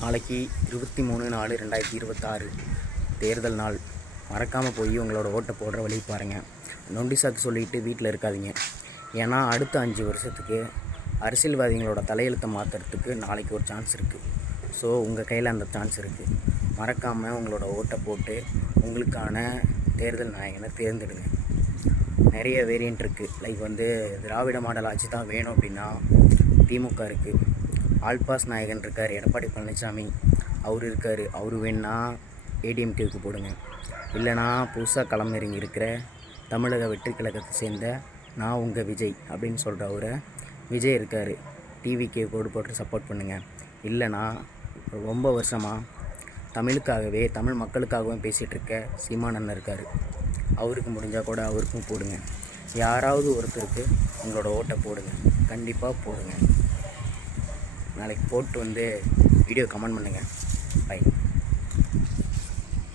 நாளைக்கு 23/4/2026 தேர்தல் நாள். மறக்காமல் போய் உங்களோட ஓட்டை போடுற வழி பாருங்கள். நொண்டி சாக்கு சொல்லிட்டு வீட்டில் இருக்காதீங்க. ஏன்னா அடுத்த 5 வருஷத்துக்கு அரசியல்வாதிகளோட தலையெழுத்தை மாற்றுறதுக்கு நாளைக்கு ஒரு சான்ஸ் இருக்குது. ஸோ உங்கள் கையில் அந்த சான்ஸ் இருக்குது. மறக்காமல் உங்களோட ஓட்டை போட்டு உங்களுக்கான தேர்தல் நாயகனை தேர்ந்தெடுங்க. நிறைய வேரியண்ட் இருக்குது. லைக் திராவிட மாடல் ஆட்சி தான் வேணும் அப்படின்னா திமுக இருக்குது. ஆல்பாஸ் நாயகன் இருக்கார், எடப்பாடி பழனிசாமி அவர் இருக்கார். அவர் வேணுன்னா ஏடிஎம்கேவுக்கு போடுங்க. இல்லைனா புதுசாக களமிறங்கி இருக்கிற தமிழக வெற்றி கழகத்தை சேர்ந்த நான் உங்கள் விஜய் அப்படின்னு சொல்கிற விஜய் இருக்கார், டிவிக்கு கோடு போட்டு சப்போர்ட் பண்ணுங்கள். இல்லைனா ரொம்ப வருஷமாக தமிழுக்காகவே தமிழ் மக்களுக்காகவும் பேசிகிட்ருக்க சீமானண்ணன் இருக்கார், அவருக்கு முடிஞ்சால் கூட அவருக்கும் போடுங்க. யாராவது ஒருத்தருக்கு உங்களோட ஓட்டை போடுங்க, கண்டிப்பாக போடுங்க. நாளைக்கு போட்டு வீடியோ கமெண்ட் பண்ணுங்கள். பை.